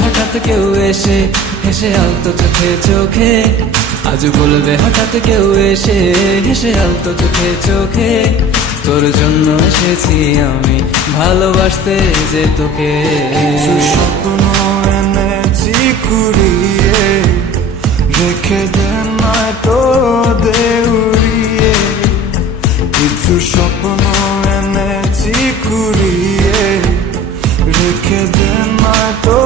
হঠাৎ কেউ এসে হেসে আলতো চোখে চোখে, আজ বলবে হঠাৎ কেউ এসে হেসে আলতো চোখে চোখে, তোর জন্য এসেছি আমি ভালোবাসতে যে তোকে। কিছু স্বপ্ন এনেছি কুড়িয়ে, রেখে দে নয়তো দে উড়িয়ে। কিছু স্বপ্ন এনেছি কুড়িয়ে, রেখে দে নয়তো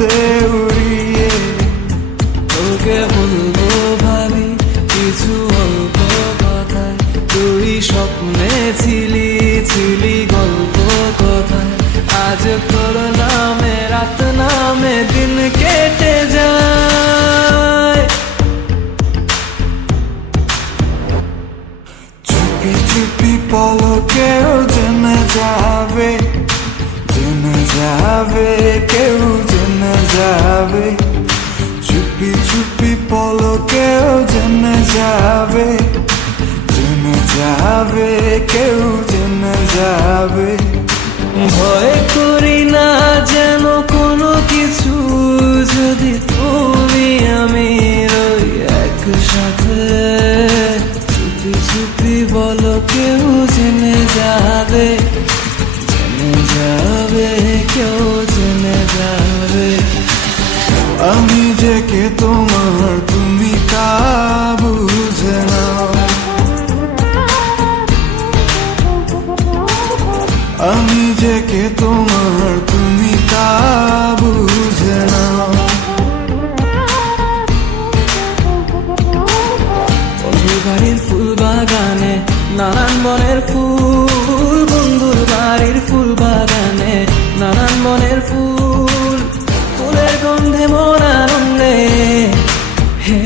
দে উড়িয়ে। তোকে বলবো ভাবি কিছু অল্প কথায়, তুই স্বপ্নে ছিলি ছিলি গল্প কথায়, আজ তোর নামে রাত নামে দিন কেটে যায়। চুপি চুপি পলকেও জেনে যাবে, জেনে যাবে, কেউ জেনে যাবে। চুপি চুপি পলকেও জেনে যাবে, জেনে যাবে, কেউ জেনে যাবে। ভয় করি না যেন কোনো কিছু, যদি তুমি আমি রই একসাথে। চুপি চুপি বলো কেউ জেনে যাবে, জেনে যাবে, কেউ জেনে যাবে। আমি যে কে তোমার তুমি তা বুঝে নাও, আমি যে কে তোমার তুমি তা বুঝে নাও। বন্ধুর বাড়ির ফুল বাগানে নানান বনের ফুল, বন্ধুর বাড়ির ফুল বাগানে নানান বনের ফুল, ফুলের গন্ধে মন আনন্দে, হে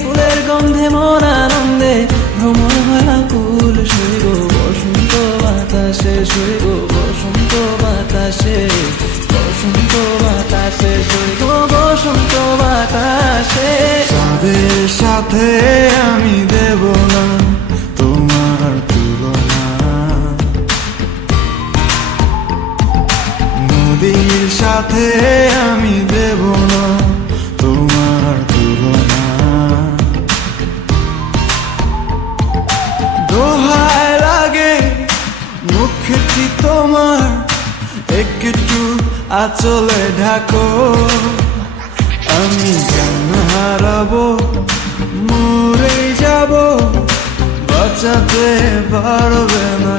ফুলের গন্ধে মন আনন্দে ভ্রমণ ভরা ফুল। শৈব বসন্ত বাতাসে, শৈব বসন্ত বাতাসে, বসন্ত বাতাসে, শৈব বসন্ত বাতাসে। তাদের সাথে আমি দেব না তোমার তুলনা, নদীর সাথে আমি দেব না তোমার তুলনা। দোহায় লাগে মুখটি তোমার, একটু আঁচলে ঢাকো। আমি জ্ঞান হারাবো, মরে যাব, বাঁচাতে পারবে না।